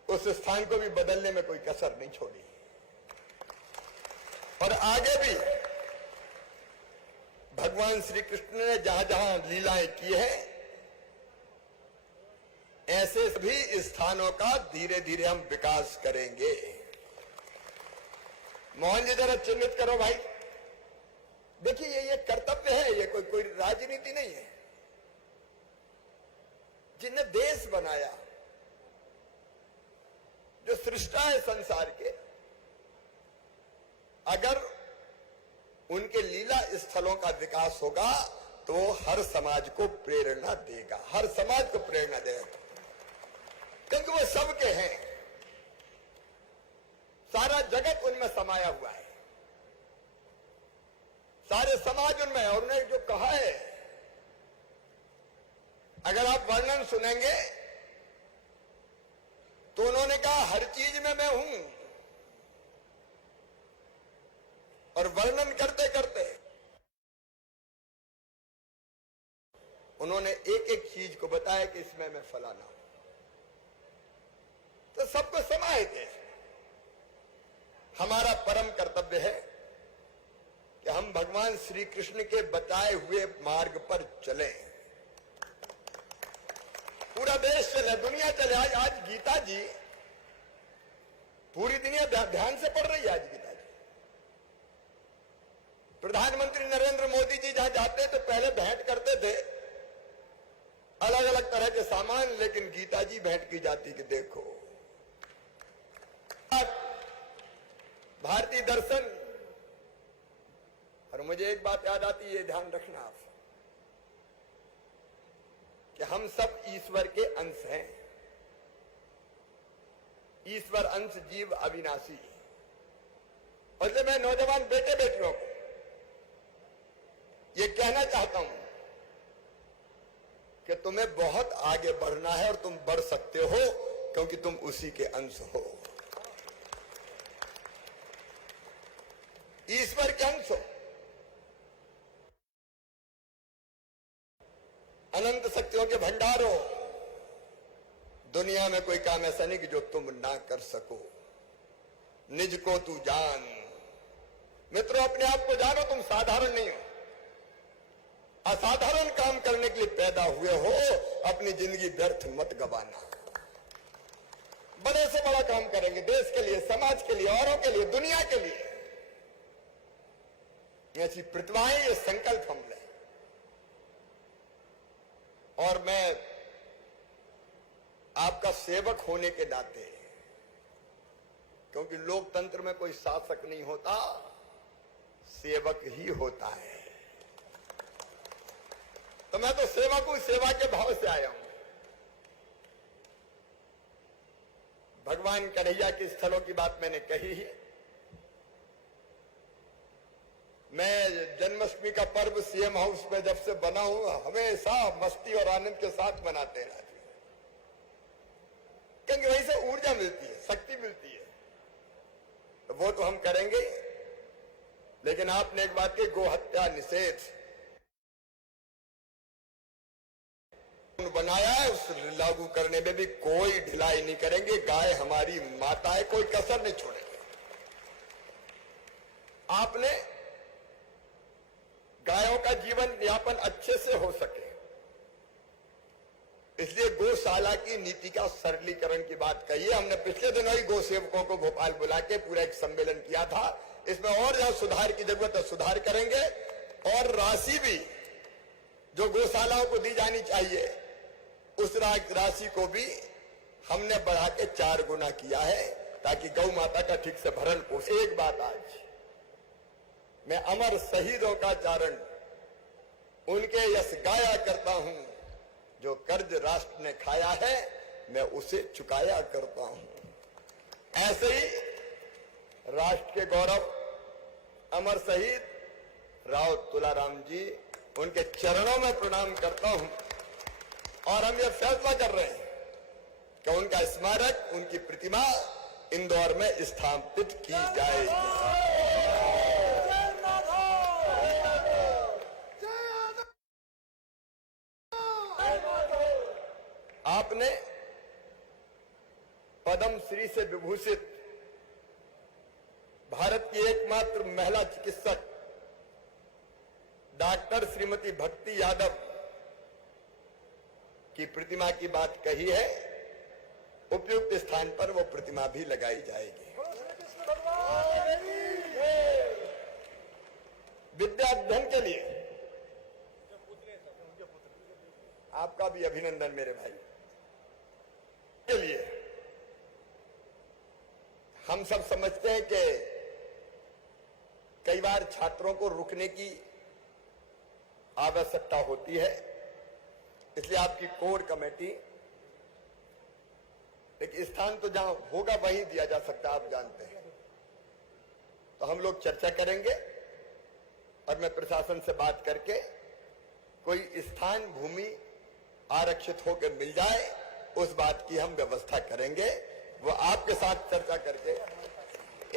उस स्थान को भी बदलने में कोई कसर नहीं छोड़ी। और आगे भी भगवान श्री कृष्ण ने जहां जहां लीलाएं की है, ऐसे भी स्थानों का धीरे धीरे हम विकास करेंगे। मोहन जी जरा चिन्हित करो भाई। देखिए ये कर्तव्य है, ये कोई राजनीति नहीं है। जिन्हें देश बनाया, जो सृष्टा है संसार के, अगर उनके लीला स्थलों का विकास होगा तो वो हर समाज को प्रेरणा देगा, हर समाज को प्रेरणा देगा, क्योंकि वो सबके हैं। सारा जगत उनमें समाया हुआ है, सारे समाज उनमें है। और उन्होंने जो कहा है, अगर आप वर्णन सुनेंगे तो उन्होंने कहा हर चीज में मैं हूं। और वर्णन करते करते चीज को बताया कि इसमें मैं फलाना हूं, तो सबको समाहित है। हमारा परम कर्तव्य है कि हम भगवान श्री कृष्ण के बताए हुए मार्ग पर चलें। पूरा देश चले, दुनिया चले। आज गीता जी पूरी दुनिया ध्यान से पढ़ रही है। आज गीता जी प्रधानमंत्री नरेंद्र मोदी जी जहां जाते तो पहले भेंट करते थे अलग अलग तरह के सामान, लेकिन गीता जी भेंट की जाती कि देखो भारतीय दर्शन। और मुझे एक बात याद आती है, ये ध्यान रखना आप कि हम सब ईश्वर के अंश हैं। ईश्वर अंश जीव अविनाशी। और इसलिए मैं नौजवान बेटे बेटियों को ये कहना चाहता हूं कि तुम्हें बहुत आगे बढ़ना है और तुम बढ़ सकते हो क्योंकि तुम उसी के अंश हो, ईश्वर के अंश हो। अनंत शक्तियों के भंडार हो। दुनिया में कोई काम ऐसा नहीं कि जो तुम ना कर सको। निज को तू जान। मित्रों, अपने आप को जानो, तुम साधारण नहीं हो। असाधारण काम करने के लिए पैदा हुए हो। अपनी जिंदगी व्यर्थ मत गवाना। बड़े से बड़ा काम करेंगे, देश के लिए, समाज के लिए, औरों के लिए, दुनिया के लिए। ऐसी प्रतिभाएं, ये संकल्प हम लें। और मैं आपका सेवक होने के नाते, क्योंकि लोकतंत्र में कोई शासक नहीं होता, सेवक ही होता है, तो मैं तो सेवक हूं, सेवा के भाव से आया हूं। भगवान कन्हैया के स्थलों की बात मैंने कही ही। मैं जन्माष्टमी का पर्व सीएम हाउस में जब से बना हूं, हमेशा मस्ती और आनंद के साथ मनाते हैं, क्योंकि वहीं से ऊर्जा मिलती है, शक्ति मिलती है। तो वो तो हम करेंगे। लेकिन आपने एक बात की, गोहत्या निषेध बनाया है, उस लागू करने में भी कोई ढिलाई नहीं करेंगे। गाय हमारी माता है, कोई कसर नहीं छोड़ेंगे। आपने गायों का जीवन यापन अच्छे से हो सके, इसलिए गौशाला की नीति का सरलीकरण की बात कही है। हमने पिछले दिनों ही गौ सेवकों को भोपाल बुला के पूरा एक सम्मेलन किया था। इसमें और जहां सुधार की जरूरत है सुधार करेंगे। और राशि भी जो गौशालाओं को दी जानी चाहिए, उस राशि को भी हमने बढ़ा के 4 गुना किया है, ताकि गौ माता का ठीक से भरण पोषण। एक बात आज मैं अमर शहीदों का चारण, उनके यश गाया करता हूं। जो कर्ज राष्ट्र ने खाया है, मैं उसे चुकाया करता हूं। ऐसे ही राष्ट्र के गौरव अमर शहीद राव तुलाराम जी, उनके चरणों में प्रणाम करता हूं। और हम ये फैसला कर रहे हैं कि उनका स्मारक, उनकी प्रतिमा इंदौर में स्थापित की जाएगी। आपने पद्म श्री से विभूषित भारत की एकमात्र महिला चिकित्सक डॉक्टर श्रीमती भक्ति यादव की प्रतिमा की बात कही है। उपयुक्त स्थान पर वो प्रतिमा भी लगाई जाएगी। विद्या अध्ययन के लिए आपका भी अभिनंदन मेरे भाई। के लिए हम सब समझते हैं कि कई बार छात्रों को रुकने की आवश्यकता होती है, इसलिए आपकी कोर कमेटी एक स्थान तो जहां होगा वहीं दिया जा सकता है, आप जानते हैं। तो हम लोग चर्चा करेंगे और मैं प्रशासन से बात करके कोई स्थान भूमि आरक्षित होकर मिल जाए, उस बात की हम व्यवस्था करेंगे। वो आपके साथ चर्चा करके,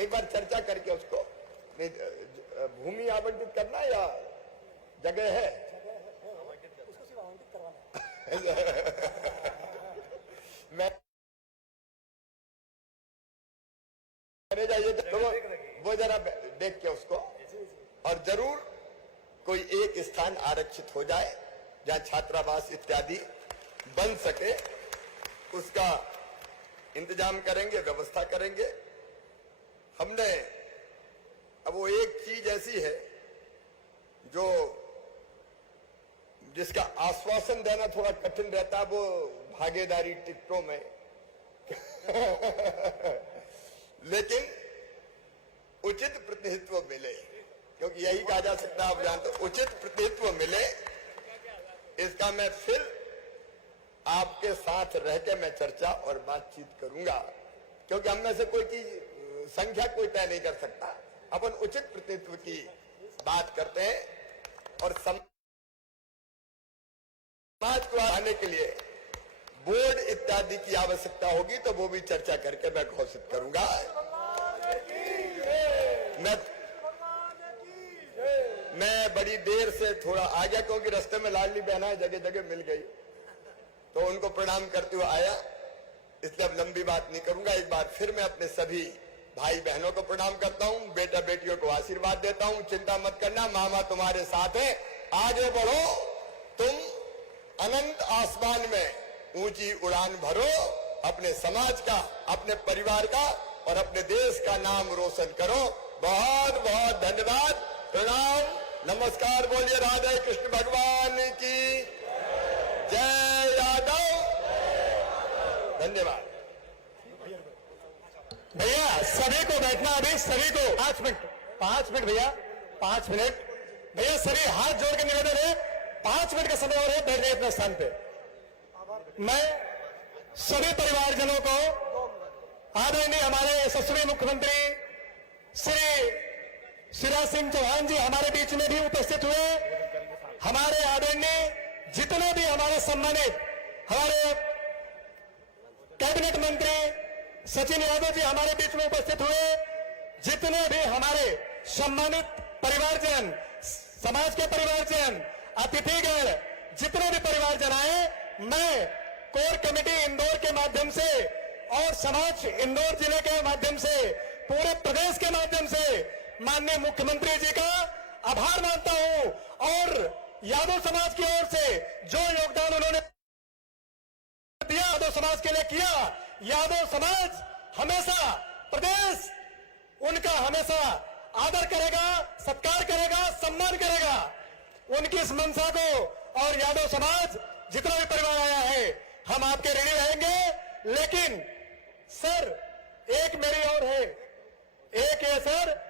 एक बार चर्चा करके उसको भूमि आवंटित करना या जगह है, मैंने जाइए तो वो जरा देख के उसको, और जरूर कोई एक स्थान आरक्षित हो जाए जहां छात्रावास इत्यादि बन सके, उसका इंतजाम करेंगे, व्यवस्था करेंगे। हमने अब वो एक चीज ऐसी है जो जिसका आश्वासन देना थोड़ा कठिन रहता है, वो भागीदारी टिकटों में लेकिन उचित प्रतिनिधित्व मिले, क्योंकि यही कहा जा सकता है, आप जानते हो, उचित प्रतिनिधित्व मिले। इसका मैं फिर आपके साथ रह के मैं चर्चा और बातचीत करूंगा, क्योंकि हम में से कोई की संख्या कोई तय नहीं कर सकता। अपन उचित प्रतिनिधित्व की बात करते हैं और समाज को आने के लिए बोर्ड इत्यादि की आवश्यकता होगी तो वो भी चर्चा करके मैं घोषित करूंगा। मैं बड़ी देर से थोड़ा आ गया, क्योंकि रास्ते में लाडली बहना जगह जगह मिल गई, तो उनको प्रणाम करते हुए आया, इसलिए अब लंबी बात नहीं करूंगा। एक बार फिर मैं अपने सभी भाई बहनों को प्रणाम करता हूं, बेटा बेटियों को आशीर्वाद देता हूं। चिंता मत करना, मामा तुम्हारे साथ है, आगे बढ़ो, तुम अनंत आसमान में ऊंची उड़ान भरो, अपने समाज का, अपने परिवार का और अपने देश का नाम रोशन करो। बहुत बहुत धन्यवाद, प्रणाम, नमस्कार। बोलिए राधे कृष्ण भगवान की जय यादव। धन्यवाद भैया। सभी को बैठना, अभी सभी को 5 मिनट भैया, 5 मिनट भैया। सभी हाथ जोड़ के निवेदन है, 5 मिनट का समय और है, बैठ गए अपने स्थान पे। मैं सभी परिवारजनों को, आदरणीय हमारे यशस्वी मुख्यमंत्री श्री शिवराज सिंह चौहान जी हमारे बीच में भी उपस्थित हुए, हमारे आदरणीय जितने भी हमारे सम्मानित हमारे कैबिनेट मंत्री सचिन यादव जी हमारे बीच में उपस्थित हुए, जितने भी हमारे सम्मानित परिवारजन, समाज के परिवारजन, अतिथिगण, जितने भी परिवारजन आए, मैं कोर कमेटी इंदौर के माध्यम से और समाज इंदौर जिले के माध्यम से, पूरे प्रदेश के माध्यम से माननीय मुख्यमंत्री जी का आभार मानता हूं, और यादव समाज की ओर से जो योगदान उन्होंने दिया, यादव समाज के लिए किया, यादव समाज हमेशा, प्रदेश उनका हमेशा आदर करेगा, सत्कार करेगा, सम्मान करेगा। उनकी इस मंशा को, और यादव समाज जितना भी परिवार आया है, हम आपके ऋणी रहेंगे। लेकिन सर, एक मेरी और है, एक है सर,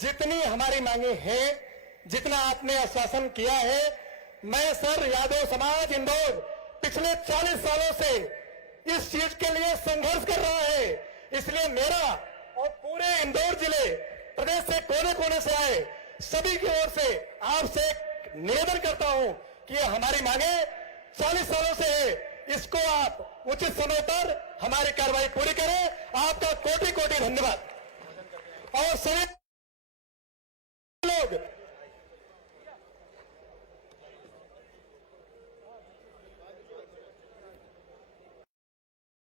जितनी हमारी मांगे हैं, जितना आपने आश्वासन किया है, मैं सर यादव समाज इंदौर पिछले 40 सालों से इस चीज के लिए संघर्ष कर रहा है। इसलिए मेरा और पूरे इंदौर जिले, प्रदेश से कोने कोने से आए सभी की ओर से आपसे निवेदन करता हूं कि ये हमारी मांगे 40 सालों से है, इसको आप उचित समय पर हमारी कार्रवाई पूरी करें। आपका कोटि कोटि धन्यवाद। और सभी